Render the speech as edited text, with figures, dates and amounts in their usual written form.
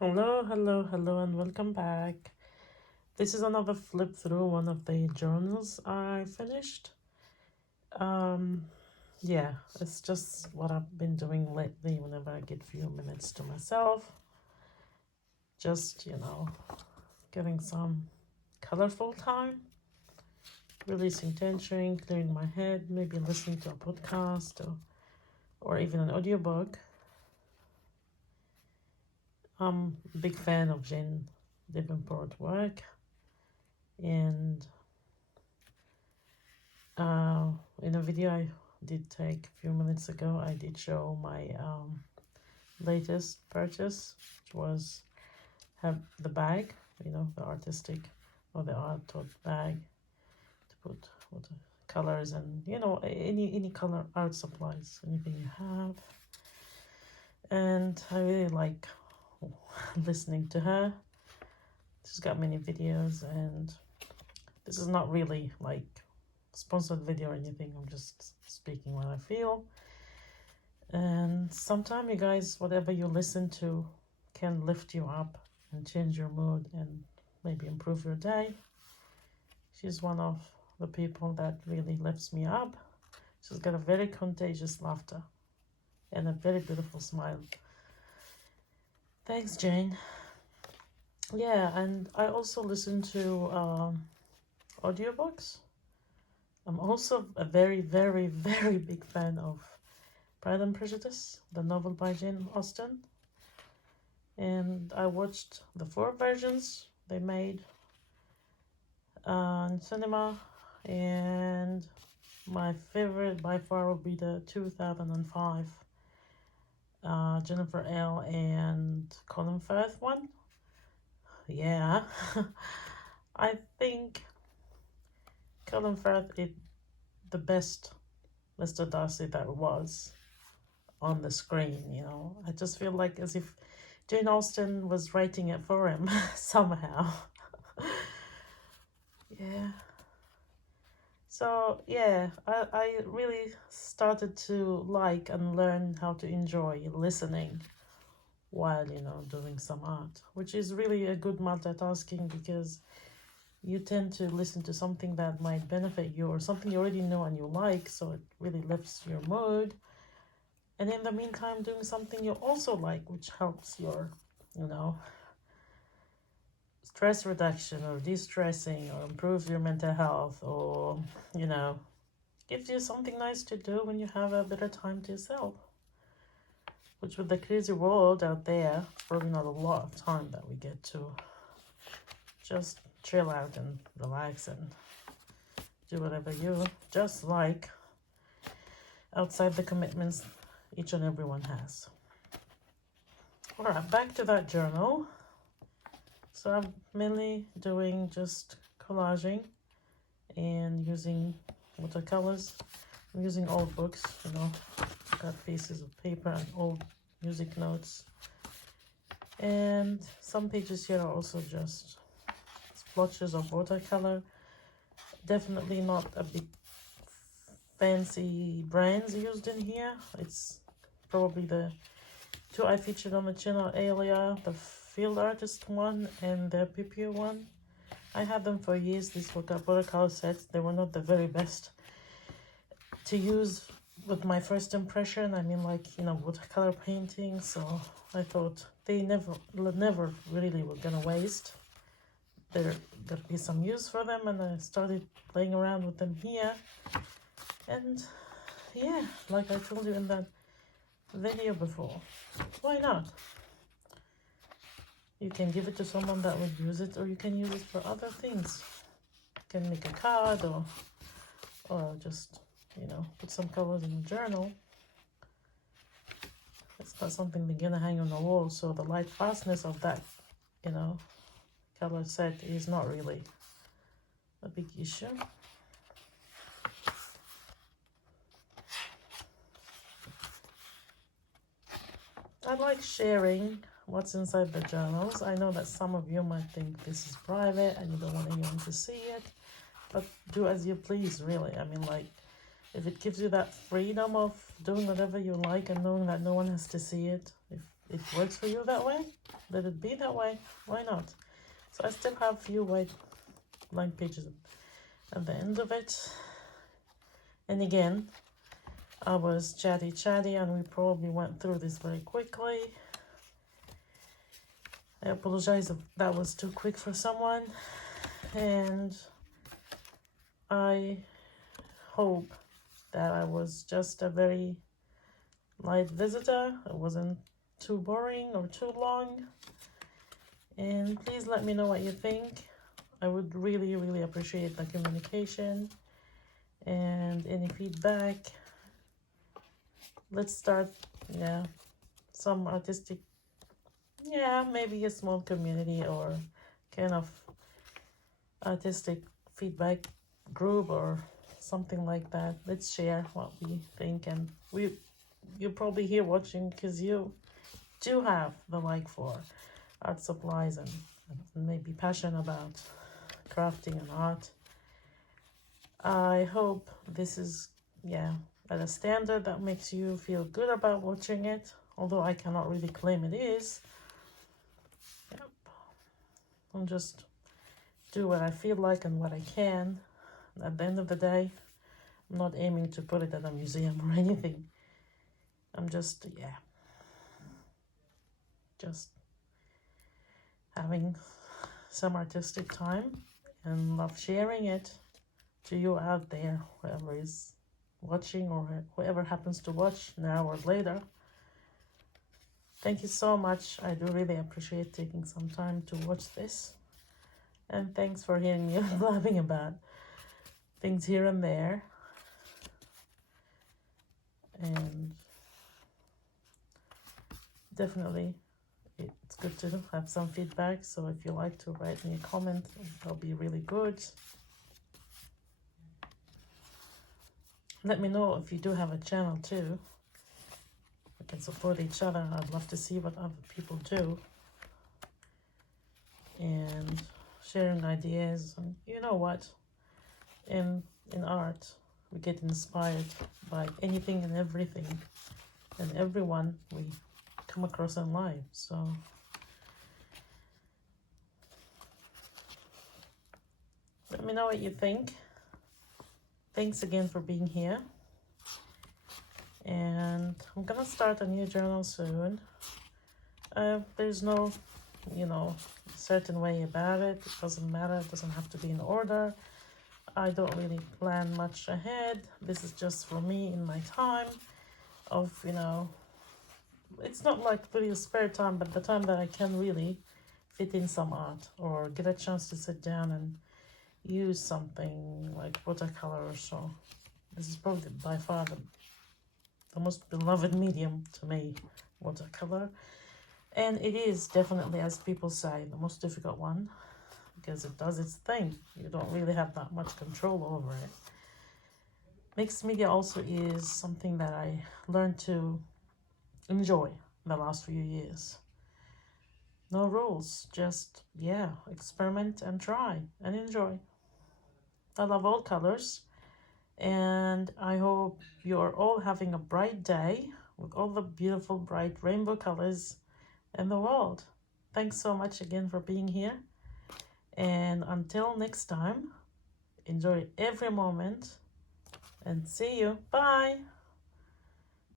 Hello, and welcome back. This is another flip through one of the journals I finished. Yeah, it's just what I've been doing lately whenever I get few minutes to myself. Just, getting some colorful time, releasing tension, clearing my head, maybe listening to a podcast or even an audiobook. I'm a big fan of Jane Davenport work, and in a video I did take a few minutes ago, I did show my latest purchase, which was the bag, the artistic or the art tote bag to put what the colors and any color art supplies, anything you have. And I really like listening to her. She's got many videos, and this is not really like sponsored video or anything. I'm just speaking what I feel. And sometimes, you guys, whatever you listen to can lift you up and change your mood and maybe improve your day. She's one of the people that really lifts me up. She's got a very contagious laughter and a very beautiful smile. Thanks, Jane. Yeah, and I also listen to audiobooks. I'm also a very, very, very big fan of Pride and Prejudice, the novel by Jane Austen. And I watched the 4 versions they made in cinema. And my favorite by far would be the 2005 Jennifer L. and Colin Firth one. Yeah, I think Colin Firth is the best Mr. Darcy that was on the screen. I just feel like as if Jane Austen was writing it for him somehow. Yeah. So yeah, I really started to like and learn how to enjoy listening while doing some art, which is really a good multitasking, because you tend to listen to something that might benefit you or something you already know and you like, so it really lifts your mood. And in the meantime, doing something you also like, which helps your, stress reduction or de-stressing, or improves your mental health, or, gives you something nice to do when you have a bit of time to yourself. Which, with the crazy world out there, it's probably not a lot of time that we get to just chill out and relax and do whatever you just like outside the commitments each and everyone has. All right, back to that journal. So I'm mainly doing just collaging and using watercolors. I'm using old books, got pieces of paper and old music notes. And some pages here are also just splotches of watercolor. Definitely not a big fancy brands used in here. It's probably the 2 I featured on the channel earlier, the Field Artist one and the PPO one. I had them for years, these watercolor sets. They were not the very best to use with my first impression. I mean, watercolor painting. So I thought they never really were gonna waste. There gonna be some use for them, and I started playing around with them here. And yeah, like I told you in that video before, why not? You can give it to someone that would use it, or you can use it for other things. You can make a card, or just put some colors in a journal. It's not something they're gonna hang on the wall, so the light fastness of that color set is not really a big issue. I like sharing what's inside the journals. I know that some of you might think this is private and you don't want anyone to see it, but do as you please, really. I mean, if it gives you that freedom of doing whatever you like and knowing that no one has to see it, if it works for you that way, let it be that way. Why not? So I still have a few white blank pages at the end of it. And again, I was chatty and we probably went through this very quickly. I apologize if that was too quick for someone, and I hope that I was just a very light visitor. It wasn't too boring or too long. And please let me know what you think. I would really appreciate the communication and any feedback. Let's start, some artistic, maybe a small community or kind of artistic feedback group or something like that. Let's share what we think, and you're probably here watching because you do have the like for art supplies and maybe passion about crafting and art. I hope this is at a standard that makes you feel good about watching it, although I cannot really claim it is. I'll just do what I feel like and what I can. At the end of the day, I'm not aiming to put it at a museum or anything. I'm just having some artistic time and love sharing it to you out there, whoever is watching or whoever happens to watch now or later. Thank you so much. I do really appreciate taking some time to watch this. And thanks for hearing me blabbing about things here and there. And definitely it's good to have some feedback. So if you like to write me a comment, that'll be really good. Let me know if you do have a channel too. We can support each other. I'd love to see what other people do. And sharing ideas. And you know what? In art, we get inspired by anything and everything and everyone we come across in life. So let me know what you think. Thanks again for being here. And I'm gonna start a new journal soon. There's no, certain way about it. It doesn't matter. It doesn't have to be in order. I don't really plan much ahead. This is just for me in my time of, it's not like really spare time, but the time that I can really fit in some art or get a chance to sit down and use something like watercolor or so. This is probably by far the most beloved medium to me, watercolor. And it is definitely, as people say, the most difficult one because it does its thing. You don't really have that much control over it. Mixed media also is something that I learned to enjoy in the last few years. No rules, just, experiment and try and enjoy. I love all colors, and I hope you're all having a bright day with all the beautiful, bright rainbow colors in the world. Thanks so much again for being here, and until next time, enjoy every moment, and see you. Bye!